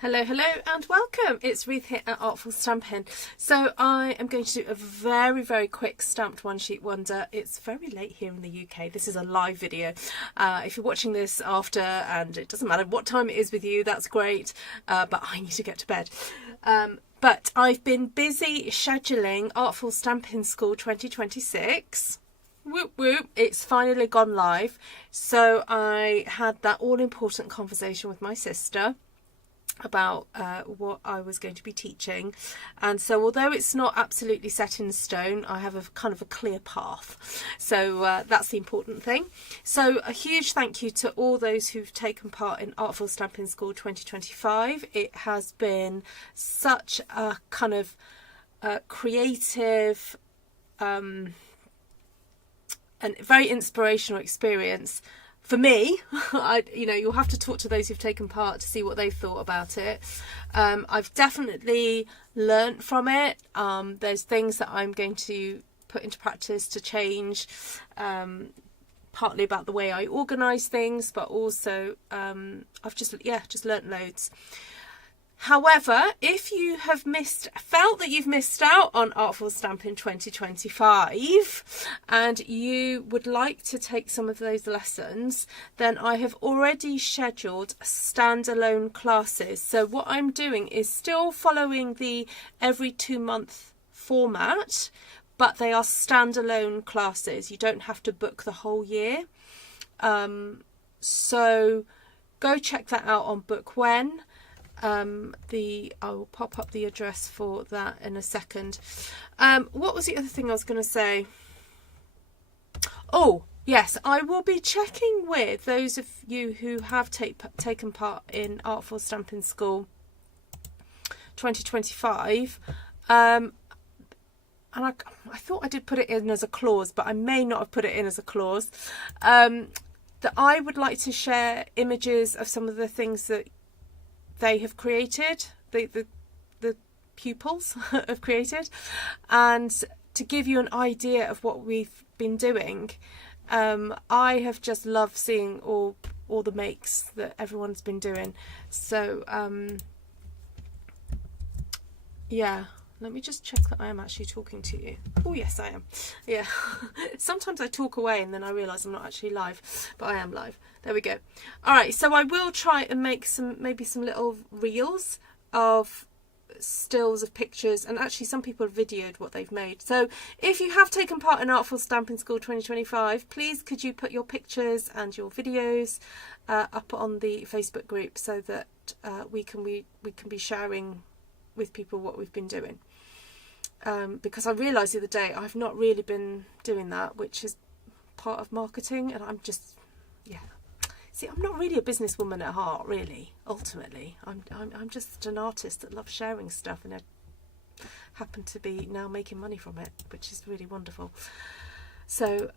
Hello, hello and welcome. It's Ruth here at Artful Stamping. So I am going to do a very, very quick stamped one sheet wonder. It's very late here in the UK. This is a live video. If you're watching this after, and it doesn't matter what time it is with you, that's great. But I need to get to bed. But I've been busy scheduling Artful Stamping School 2026. Whoop whoop, it's finally gone live. So I had that all important conversation with my sister about what I was going to be teaching, and so although it's not absolutely set in stone, I have a kind of a clear path, so that's the important thing. So a huge thank you to all those who've taken part in Artful Stamping School 2025. It has been such a kind of creative and very inspirational experience. For me, you'll have to talk to those who've taken part to see what they've thought about it. I've definitely learnt from it. There's things that I'm going to put into practice to change, partly about the way I organise things, but also I've just learnt loads. However, if you have felt that you've missed out on Artful Stamping 2025 and you would like to take some of those lessons, then I have already scheduled standalone classes. So what I'm doing is still following the every 2-month format, but they are standalone classes. You don't have to book the whole year. So go check that out on Book When. I will pop up the address for that in a second. What was the other thing I was going to say? Oh, yes, I will be checking with those of you who have taken part in Artful Stamping School 2025. And I thought I did put it in as a clause, but I may not have put it in as a clause. That I would like to share images of some of the things that they have created, the pupils have created, and to give you an idea of what we've been doing. I have just loved seeing all the makes that everyone's been doing. So yeah, let me just check that I am actually talking to you. Oh yes, I am. Yeah. Sometimes I talk away and then I realise I'm not actually live, but I am live. There we go. All right, so I will try and make maybe some little reels of stills of pictures, and actually some people have videoed what they've made. So if you have taken part in Artful Stamping School 2025, please could you put your pictures and your videos up on the Facebook group so that we can be sharing with people what we've been doing. Because I realised the other day I've not really been doing that, which is part of marketing, and I'm just, yeah. See, I'm not really a businesswoman at heart, really. Ultimately, I'm just an artist that loves sharing stuff, and I happen to be now making money from it, which is really wonderful. So,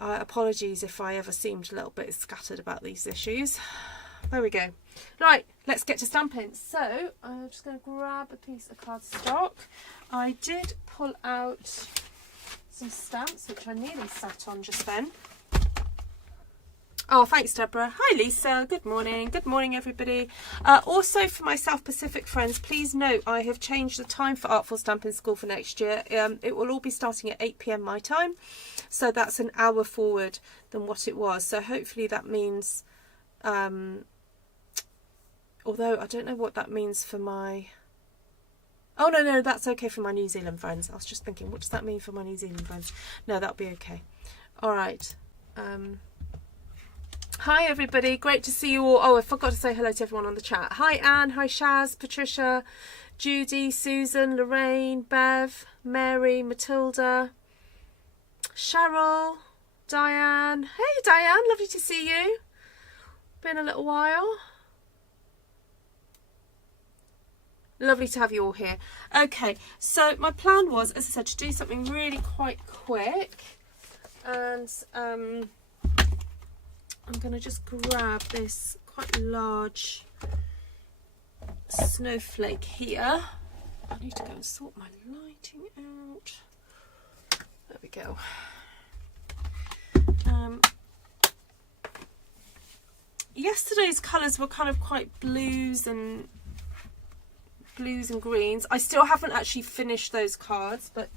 apologies if I ever seemed a little bit scattered about these issues. There we go. Right, let's get to stamping. So I'm just going to grab a piece of cardstock. I did pull out some stamps, which I nearly sat on just then. Oh, thanks, Deborah. Hi, Lisa. Good morning. Good morning, everybody. Also, for my South Pacific friends, please note I have changed the time for Artful Stamping School for next year. It will all be starting at 8 PM my time. So that's an hour forward than what it was. So hopefully that means... although I don't know what that means for my... Oh, no, that's okay for my New Zealand friends. I was just thinking, what does that mean for my New Zealand friends? No, that'll be okay. All right. Hi, everybody. Great to see you all. Oh, I forgot to say hello to everyone on the chat. Hi, Anne. Hi, Shaz, Patricia, Judy, Susan, Lorraine, Bev, Mary, Matilda, Cheryl, Diane. Hey, Diane. Lovely to see you. Been a little while. Lovely to have you all here. Okay, so my plan was, as I said, to do something really quite quick. And I'm going to just grab this quite large snowflake here. I need to go and sort my lighting out. There we go. Yesterday's colours were kind of quite blues and blues and greens. I still haven't actually finished those cards, but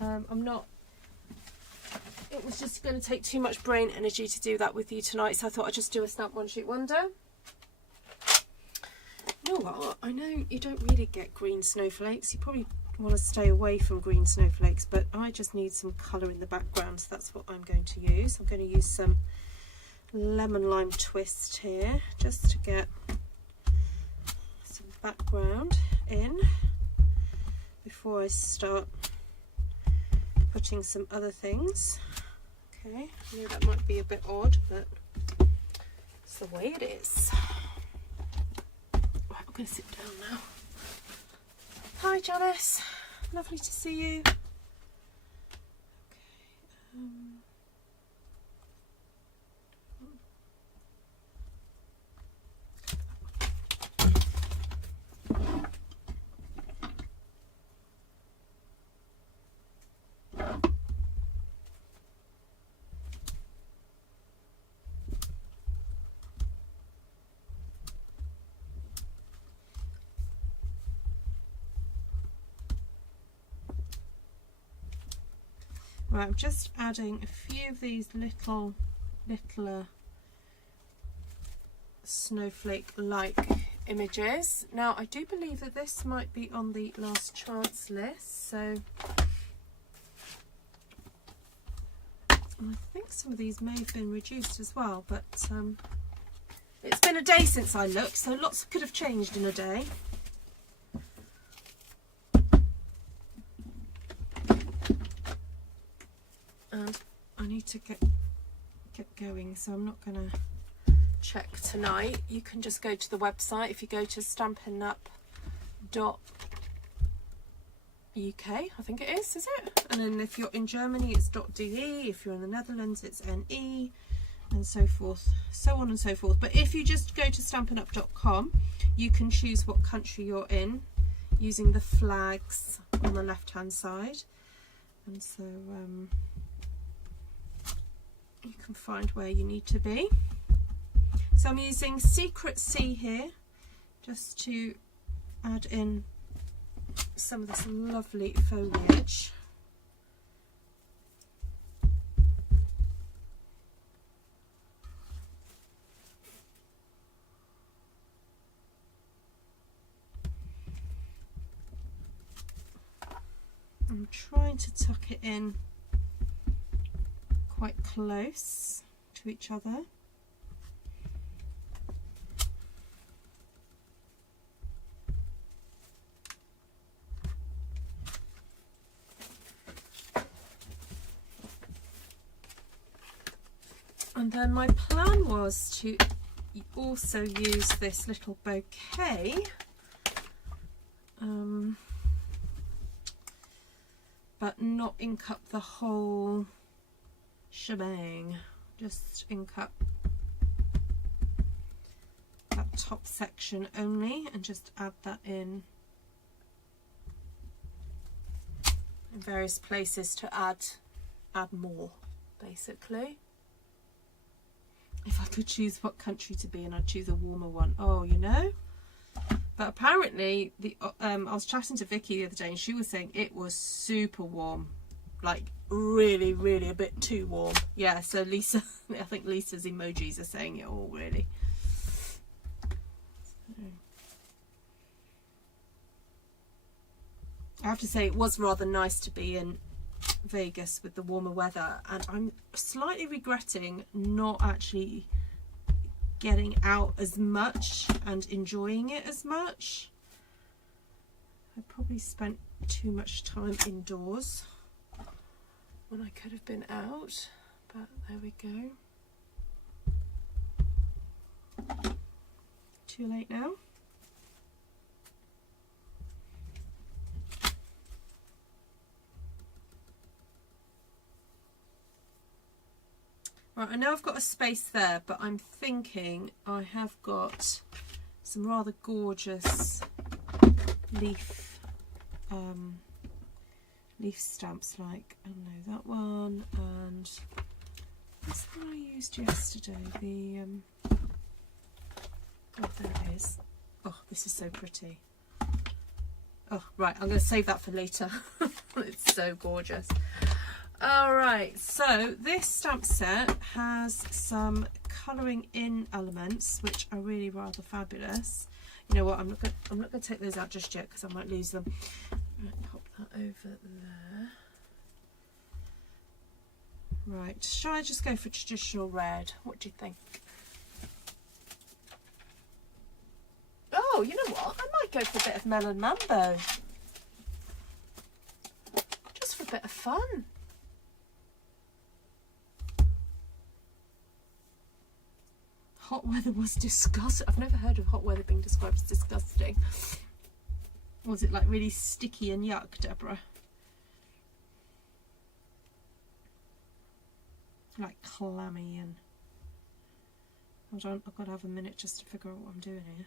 I'm not, it was just going to take too much brain energy to do that with you tonight, so I thought I'd just do a Stamp One Shoot Wonder. You know what, I know you don't really get green snowflakes, you probably want to stay away from green snowflakes, but I just need some colour in the background, so that's what I'm going to use. I'm going to use some lemon lime twist here just to get some background in before I start putting some other things. Okay, I know that might be a bit odd, but it's the way it is. Right, I'm going to sit down now. Hi Janice, lovely to see you. Okay, right, I'm just adding a few of these littler snowflake-like images. Now, I do believe that this might be on the last chance list, so I think some of these may have been reduced as well, but it's been a day since I looked, so lots could have changed in a day. And I need to get going, so I'm not going to check tonight. You can just go to the website. If you go to stampinup.uk, I think it is it? And then if you're in Germany, it's .de. If you're in the Netherlands, it's NE, and so forth, so on and so forth. But if you just go to stampinup.com, you can choose what country you're in using the flags on the left hand side, and so you can find where you need to be. So I'm using Secret Sea here just to add in some of this lovely foliage. I'm trying to tuck it in quite close to each other. And then my plan was to also use this little bouquet, but not ink up the whole shebang, just ink up that top section only and just add that in various places to add more, basically. If I could choose what country to be in, I'd choose a warmer one. Oh, you know, but apparently I was chatting to Vicky the other day and she was saying it was super warm, like really a bit too warm. Yeah, so Lisa, I think Lisa's emojis are saying it all, really. So, I have to say it was rather nice to be in Vegas with the warmer weather, and I'm slightly regretting not actually getting out as much and enjoying it as much. I probably spent too much time indoors when I could have been out, but there we go. Too late now. Right, I know I've got a space there, but I'm thinking I have got some rather gorgeous leaf stamps, like, I don't know, that one, and this one I used yesterday, the God, there it is. Oh, this is so pretty. Oh, right, I'm going to save that for later. It's so gorgeous. All right, so this stamp set has some colouring in elements, which are really rather fabulous. You know what, I'm not going to take those out just yet because I might lose them. Right, pop that over there. Right, shall I just go for traditional red? What do you think? Oh, you know what? I might go for a bit of Melon Mambo. Just for a bit of fun. Hot weather was disgusting. I've never heard of hot weather being described as disgusting. Was it like really sticky and yuck, Deborah? Like clammy and... Hold on, I've got to have a minute just to figure out what I'm doing here.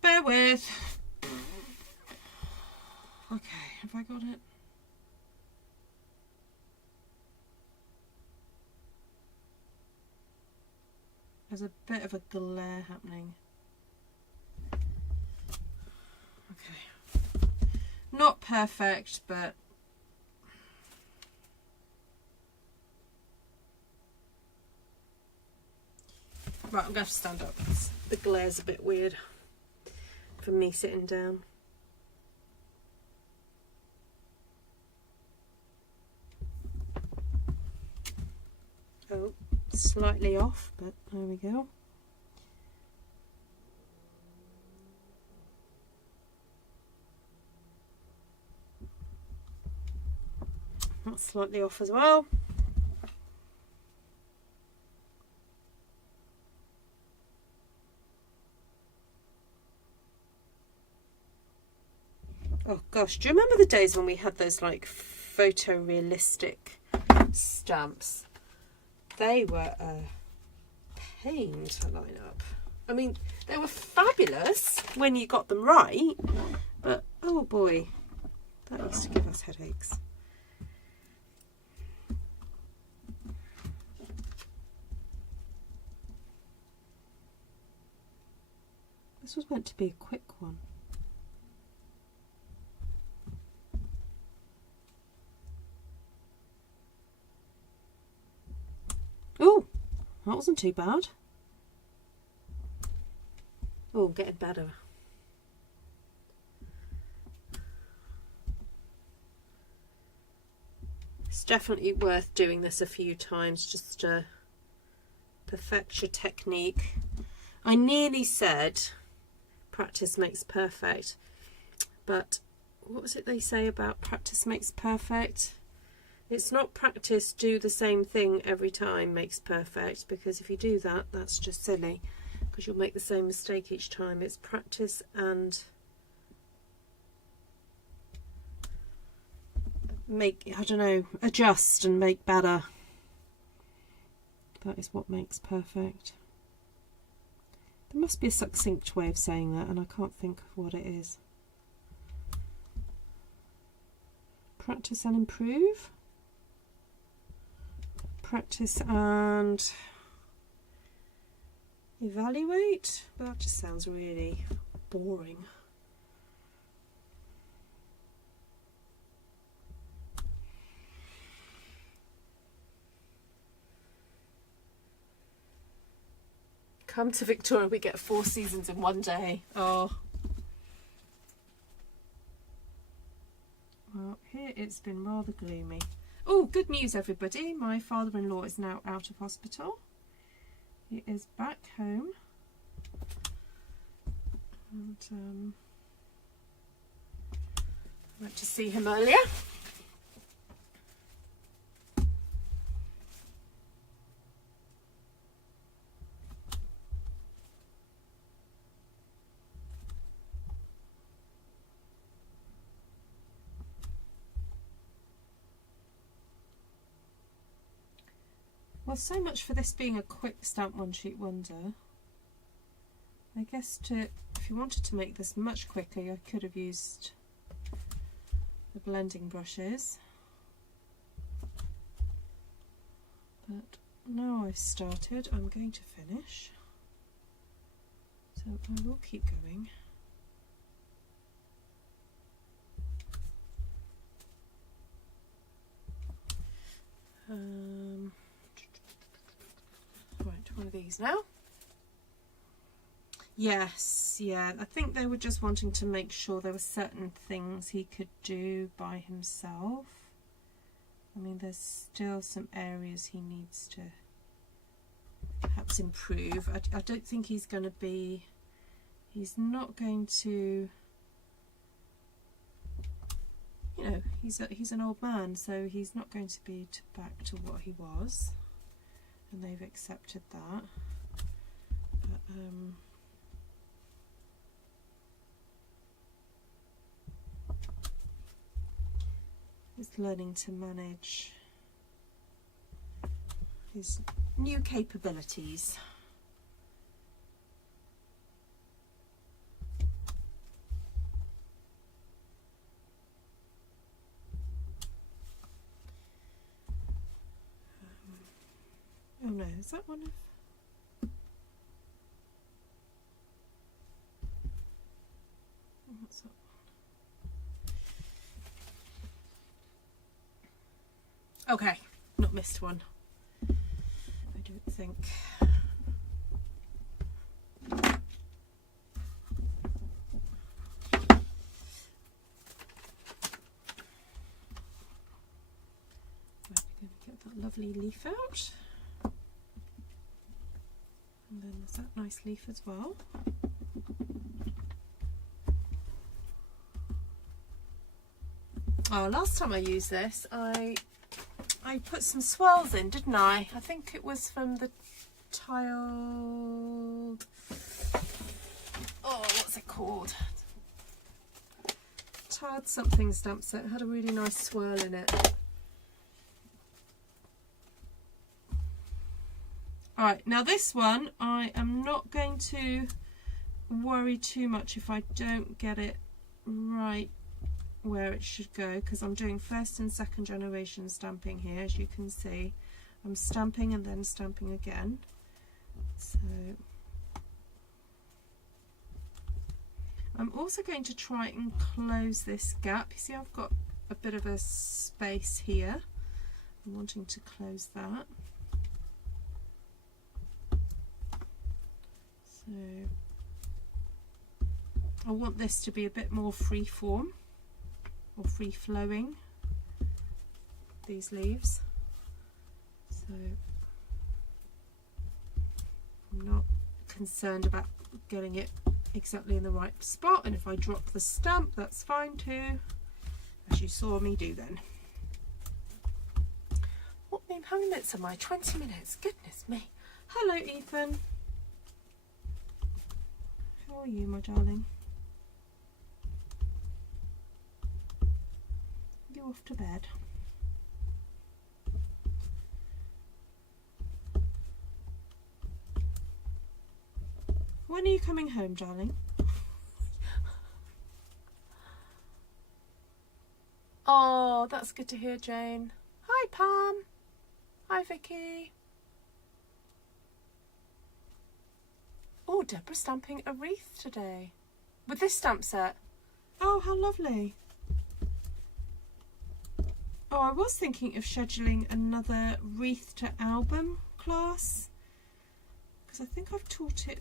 Bear with. Okay, have I got it? There's a bit of a glare happening. Okay. Not perfect, but right, I'm going to have to stand up. The glare's a bit weird for me sitting down. Oh, slightly off, but there we go. That's slightly off as well. Oh gosh, do you remember the days when we had those like photorealistic stamps? They were a pain to line up. I mean, they were fabulous when you got them right, but oh boy, that used to give us headaches. This was meant to be a quick one. Oh, that wasn't too bad. Oh, getting better. It's definitely worth doing this a few times just to perfect your technique. I nearly said practice makes perfect, but what was it they say about practice makes perfect? It's not practice do the same thing every time makes perfect, because if you do that, that's just silly, because you'll make the same mistake each time. It's practice and make, I don't know, adjust and make better. That is what makes perfect. There must be a succinct way of saying that, and I can't think of what it is. Practice and improve? Practice and evaluate? Well, that just sounds really boring. Come to Victoria, we get 4 seasons in one day. Oh. Well, here it's been rather gloomy. Oh, good news everybody. My father-in-law is now out of hospital. He is back home. And I went to see him earlier. Well, so much for this being a quick stamp one sheet wonder. I guess if you wanted to make this much quicker, I could have used the blending brushes. But now I've started, I'm going to finish. So I will keep going. Right, one of these now. Yes, yeah, I think they were just wanting to make sure there were certain things he could do by himself. I mean, there's still some areas he needs to perhaps improve. I don't think he's going to be, he's not going to, you know, he's an old man, so he's not going to be back to what he was, and they've accepted that. But, he's learning to manage his new capabilities. Oh no, is that one of... Oh, what's that one? Okay, not missed one. I don't think. Right, we're going to get that lovely leaf out. And then there's that nice leaf as well. Oh, last time I used this, I put some swirls in, didn't I? I think it was from the tiled... Oh, what's it called? Tiled something stamp set. It had a really nice swirl in it. Alright, now this one, I am not going to worry too much if I don't get it right where it should go, because I'm doing first and second generation stamping here, as you can see. I'm stamping and then stamping again. So I'm also going to try and close this gap. You see, I've got a bit of a space here. I'm wanting to close that. So I want this to be a bit more free form or free flowing, these leaves. So I'm not concerned about getting it exactly in the right spot, and if I drop the stamp, that's fine too, as you saw me do then. How many minutes am I? 20 minutes, goodness me. Hello Ethan. How are you, my darling? You off to bed? When are you coming home, darling? Oh, that's good to hear, Jane. Hi, Pam. Hi, Vicky. Oh, Deborah's stamping a wreath today with this stamp set. Oh, how lovely. Oh, I was thinking of scheduling another wreath to album class, because I think I've taught it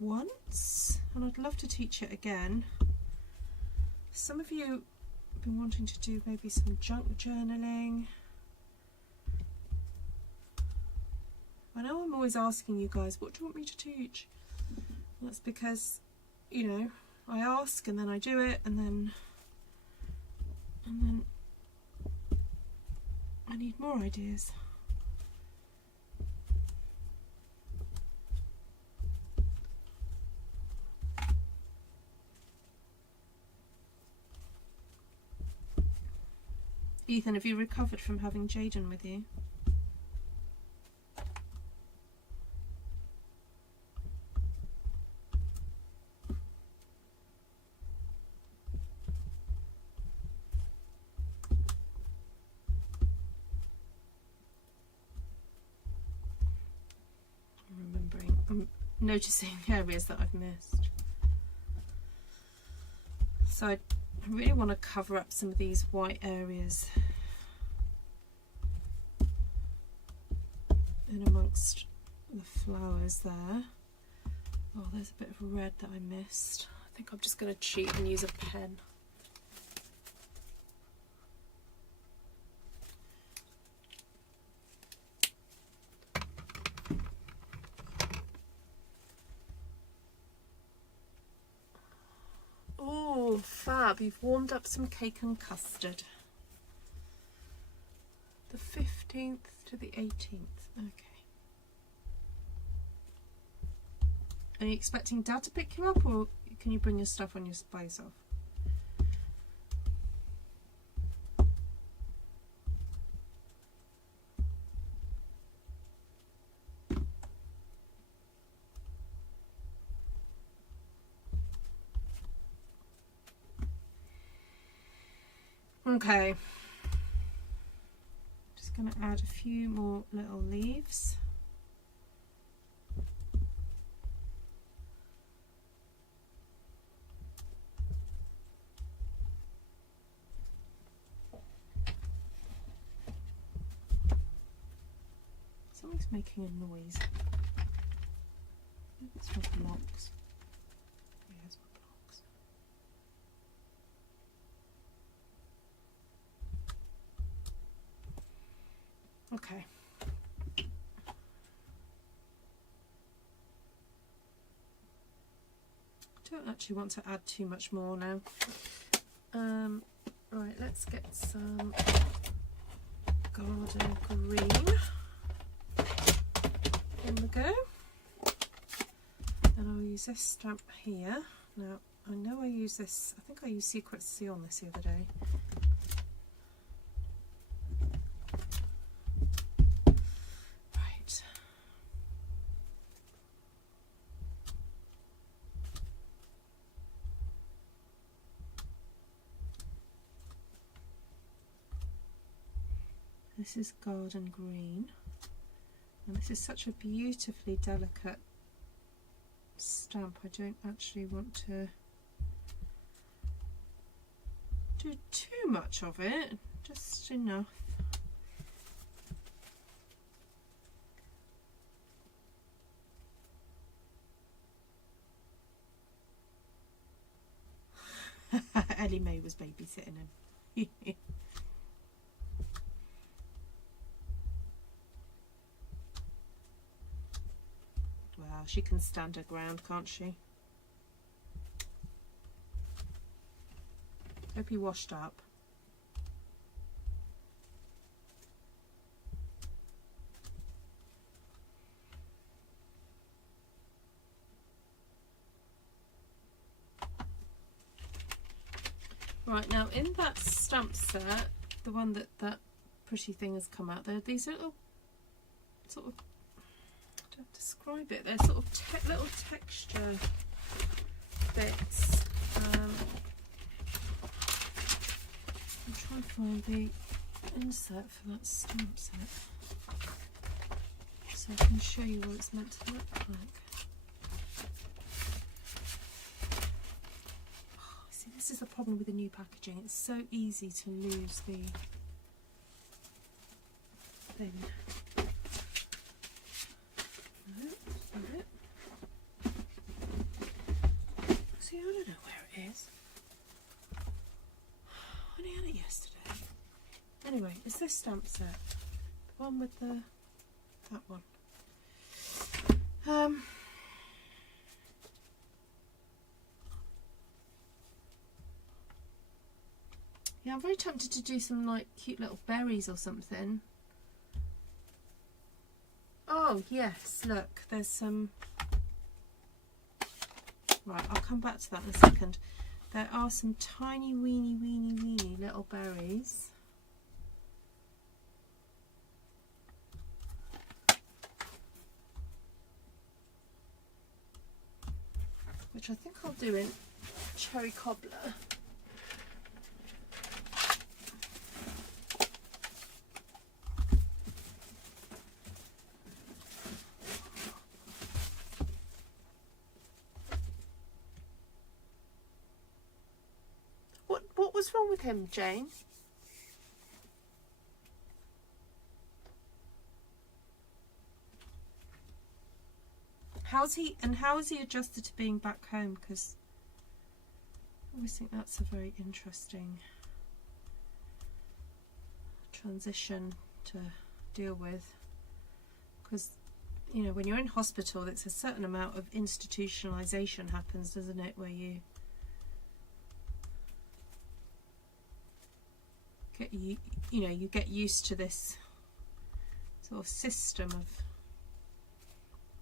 once and I'd love to teach it again. Some of you have been wanting to do maybe some junk journaling. I know I'm always asking you guys, what do you want me to teach? And that's because, you know, I ask and then I do it, and then I need more ideas. Ethan, have you recovered from having Jaden with you? I'm noticing areas that I've missed. So I really want to cover up some of these white areas in amongst the flowers there. Oh, there's a bit of red that I missed. I think I'm just going to cheat and use a pen. Oh, fab. You've warmed up some cake and custard. The 15th to the 18th. Okay. Are you expecting Dad to pick you up, or can you bring your stuff on by yourself? Okay. Just going to add a few more little leaves. Something's making a noise. It's my blocks. Yeah, it's my blocks. Okay. I don't actually want to add too much more now. Right, let's get some garden green. In we go. And I'll use this stamp here. Now, I know I use this, I think I used Secret C on this the other day. Right. This is garden green. And this is such a beautifully delicate stamp. I don't actually want to do too much of it, just enough. Ellie Mae was babysitting him. Well, she can stand her ground, can't she? Hope you washed up. Right, now in that stamp set, the one that pretty thing has come out, there are these little sort of, I don't describe it, they're sort of little texture bits. I'm trying to find the insert for that stamp set so I can show you what it's meant to look like. Oh, see, this is the problem with the new packaging. It's so easy to lose the thing. No, that's not it. See, I don't know where it is. I only had it yesterday. Anyway, it's this stamp set. The one with that one. Yeah, I'm very tempted to do some like cute little berries or something. Oh yes, look, there's some. Right, I'll come back to that in a second. There are some tiny weeny little berries. Which I think I'll do in cherry cobbler. was wrong with him, Jane? How has he adjusted to being back home? Because I always think that's a very interesting transition to deal with. Because, you know, when you're in hospital, it's a certain amount of institutionalization happens, doesn't it? Where you get used to this sort of system of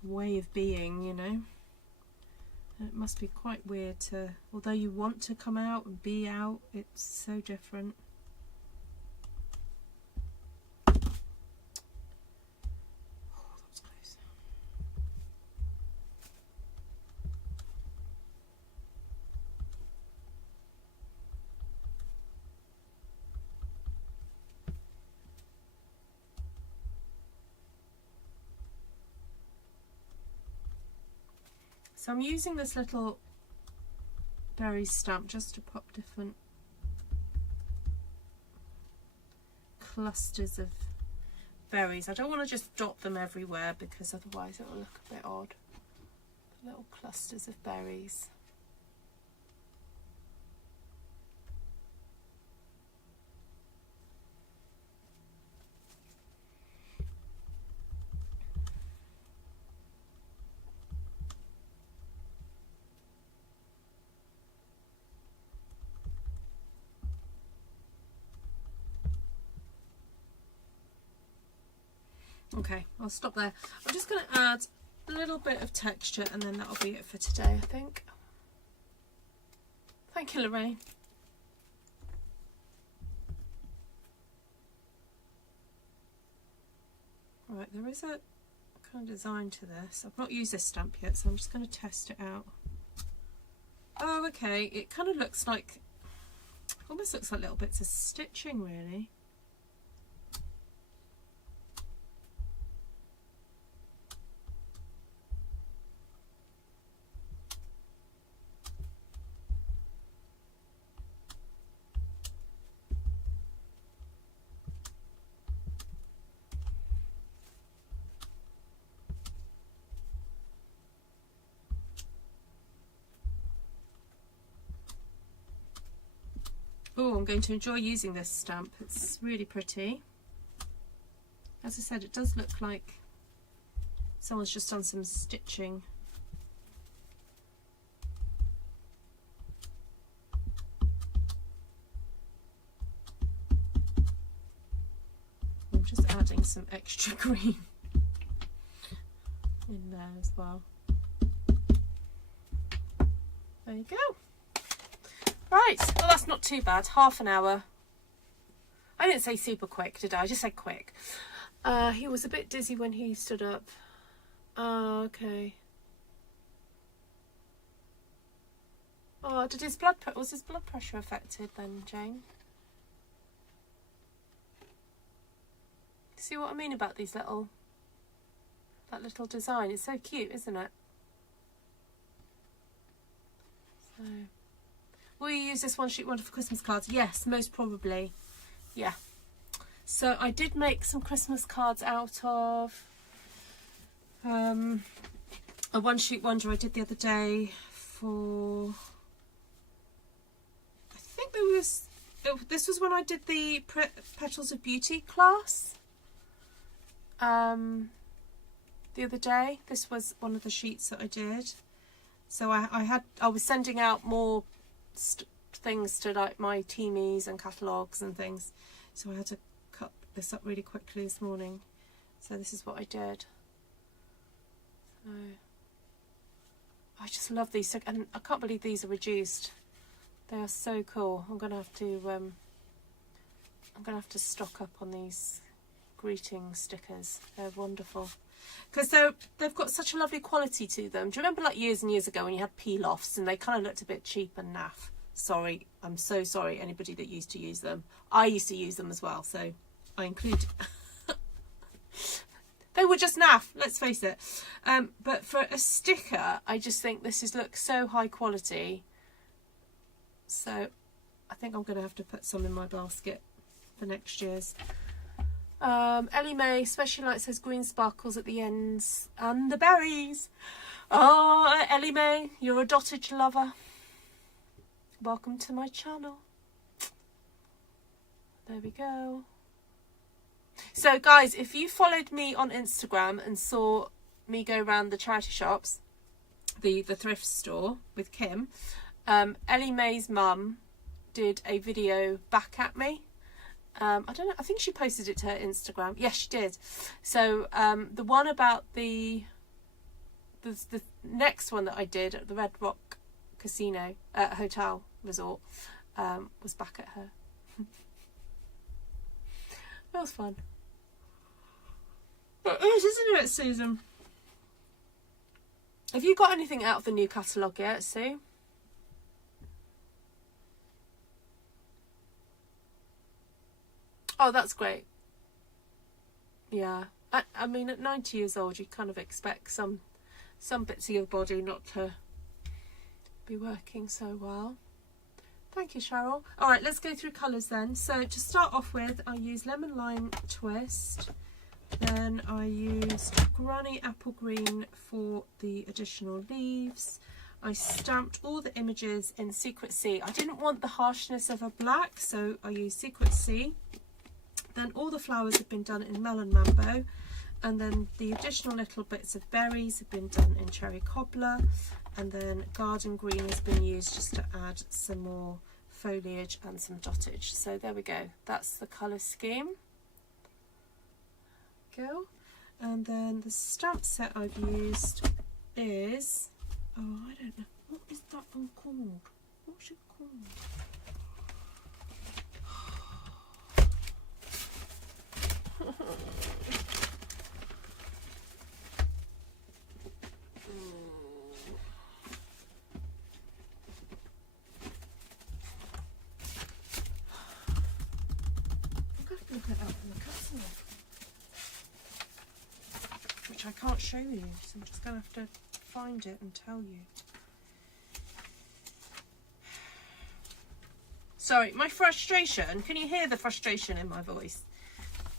way of being, you know. And it must be quite weird to, although you want to come out and be out, it's so different. Oh, that was close. So I'm using this little berry stamp just to pop different clusters of berries. I don't want to just dot them everywhere because otherwise it will look a bit odd. Little clusters of berries. Okay, I'll stop there. I'm just going to add a little bit of texture and then that'll be it for today, I think. Thank you, Lorraine. Right, there is a kind of design to this. I've not used this stamp yet, so I'm just going to test it out. Oh, okay, it kind of looks like, almost looks like little bits of stitching, really. Oh, I'm going to enjoy using this stamp. It's really pretty. As I said, it does look like someone's just done some stitching. I'm just adding some extra green in there as well. There you go. Right, well that's not too bad. Half an hour. I didn't say super quick, did I? I just said quick. He was a bit dizzy when he stood up. Oh, okay. Oh, was his blood pressure affected then, Jane? See what I mean about these that little design? It's so cute, isn't it? So, will you use this one sheet wonder for Christmas cards? Yes, most probably. Yeah. So I did make some Christmas cards out of a one sheet wonder I did the other day for, I think this was when I did the Petals of Beauty class the other day. This was one of the sheets that I did. So I was sending out more things to like my teamies and catalogues and things, so I had to cut this up really quickly this morning. So this is what I did. So I just love these, and I can't believe these are reduced. They are so cool. I'm gonna have to stock up on these greeting stickers. They're wonderful because they've got such a lovely quality to them. Do you remember like years and years ago when you had peel-offs and they kind of looked a bit cheap and naff? Sorry, I'm so sorry anybody that used to use them. I used to use them as well, so I include they were just naff, let's face it. But for a sticker, I just think looks so high quality. So I think I'm going to have to put some in my basket for next year's. Ellie Mae, Special Light says green sparkles at the ends and the berries. Oh, Ellie Mae, you're a dottage lover. Welcome to my channel. There we go. So guys, if you followed me on Instagram and saw me go around the charity shops, the thrift store with Kim, Ellie Mae's mum did a video back at me. I don't know, I think she posted it to her Instagram. Yes, she did. So the one about the next one that I did at the Red Rock Casino Hotel Resort was back at her. That was fun. It is, isn't it, Susan? Have you got anything out of the new catalogue yet, Sue? Oh, that's great. Yeah. I mean, at 90 years old, you kind of expect some bits of your body not to be working so well. Thank you, Cheryl. All right, let's go through colours then. So to start off with, I use Lemon Lime Twist. Then I used Granny Apple Green for the additional leaves. I stamped all the images in Secret Sea. I didn't want the harshness of a black, so I used Secret Sea. Then all the flowers have been done in Melon Mambo. And then the additional little bits of berries have been done in Cherry Cobbler. And then Garden Green has been used just to add some more foliage and some dottage. So there we go. That's the colour scheme. Go. And then the stamp set I've used is, oh, I don't know, what is that one called? What's it called? Look it up in the catalogue, which I can't show you, so I'm just going to have to find it and tell you. Sorry, my frustration, can you hear the frustration in my voice?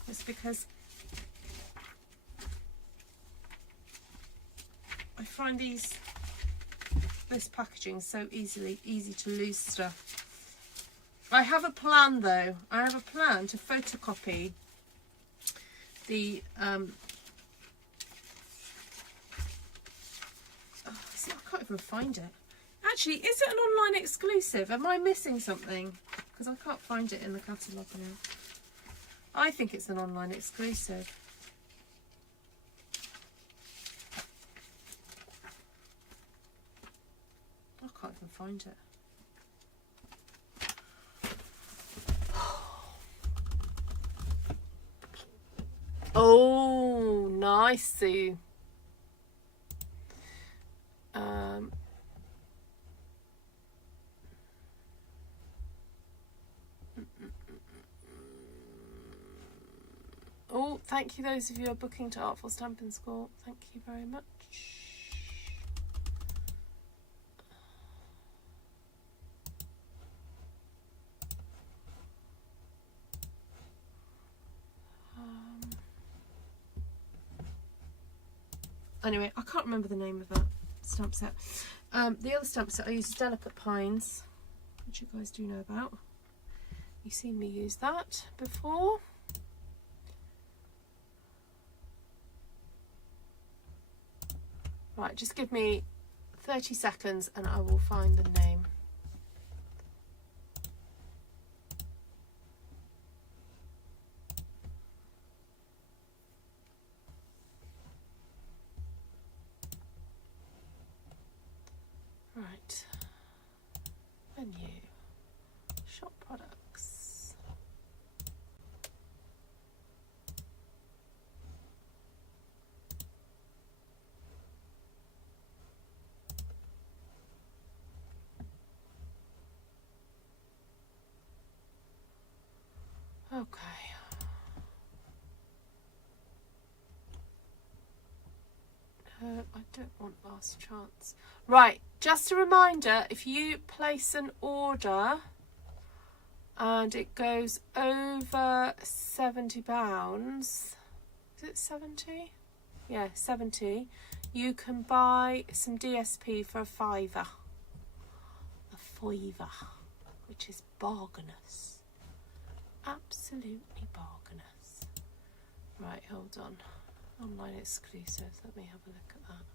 It's because I find this packaging so easy to lose stuff. I have a plan though. I have a plan to photocopy the see, I can't even find it. Actually, is it an online exclusive? Am I missing something? Because I can't find it in the catalogue now. I think it's an online exclusive. I can't even find it. Oh, nice, Sue. Oh, thank you those of you who are booking to Artful Stamping School. Thank you very much. Anyway, I can't remember the name of that stamp set. The other stamp set I used is Delicate Pines, which you guys do know about. You've seen me use that before. Right, just give me 30 seconds and I will find the name. Right, menu, shop products. Okay. I don't want last chance. Right, just a reminder, if you place an order and it goes over £70. Is it 70? Yeah, 70. You can buy some DSP for a £5. A £5, which is bargainous. Absolutely bargainous. Right, hold on. Online exclusives. Let me have a look at that.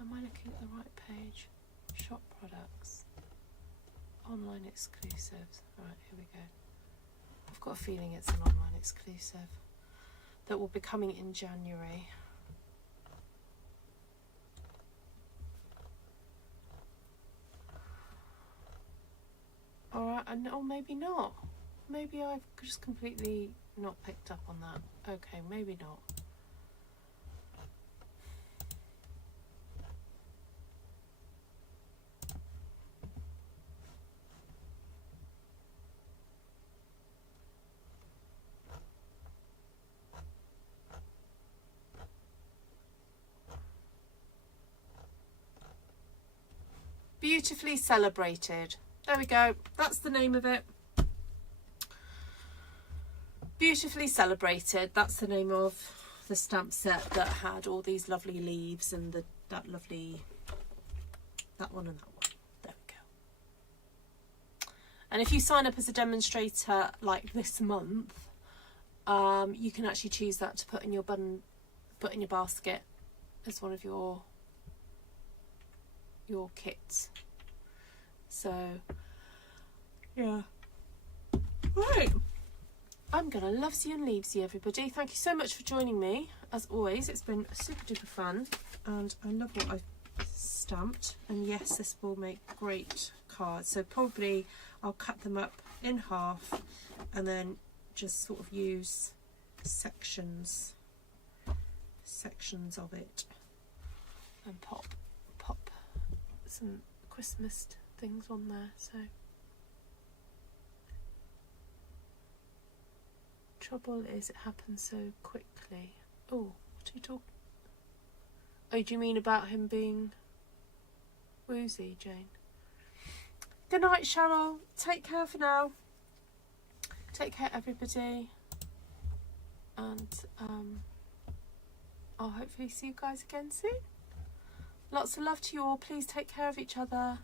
Am I looking at the right page? Shop products. Online exclusives. Right, here we go. I've got a feeling it's an online exclusive that will be coming in January. Alright, or maybe not. Maybe I've just completely not picked up on that. Okay, maybe not. Beautifully Celebrated. There we go. That's the name of it. Beautifully Celebrated. That's the name of the stamp set that had all these lovely leaves and that one and that one. There we go. And if you sign up as a demonstrator like this month, you can actually choose that to put in your basket as one of your kits. So yeah, right, I'm gonna loves you and leaves you, everybody. Thank you so much for joining me. As always, it's been super duper fun, and I love what I've stamped. And yes, this will make great cards. So probably I'll cut them up in half and then just sort of use sections of it and pop some Christmas things on there. So trouble is it happens so quickly. Oh, what are you talking? Oh, do you mean about him being woozy, Jane? Good night, Cheryl. Take care for now. Take care, everybody, and I'll hopefully see you guys again soon. Lots of love to you all. Please take care of each other.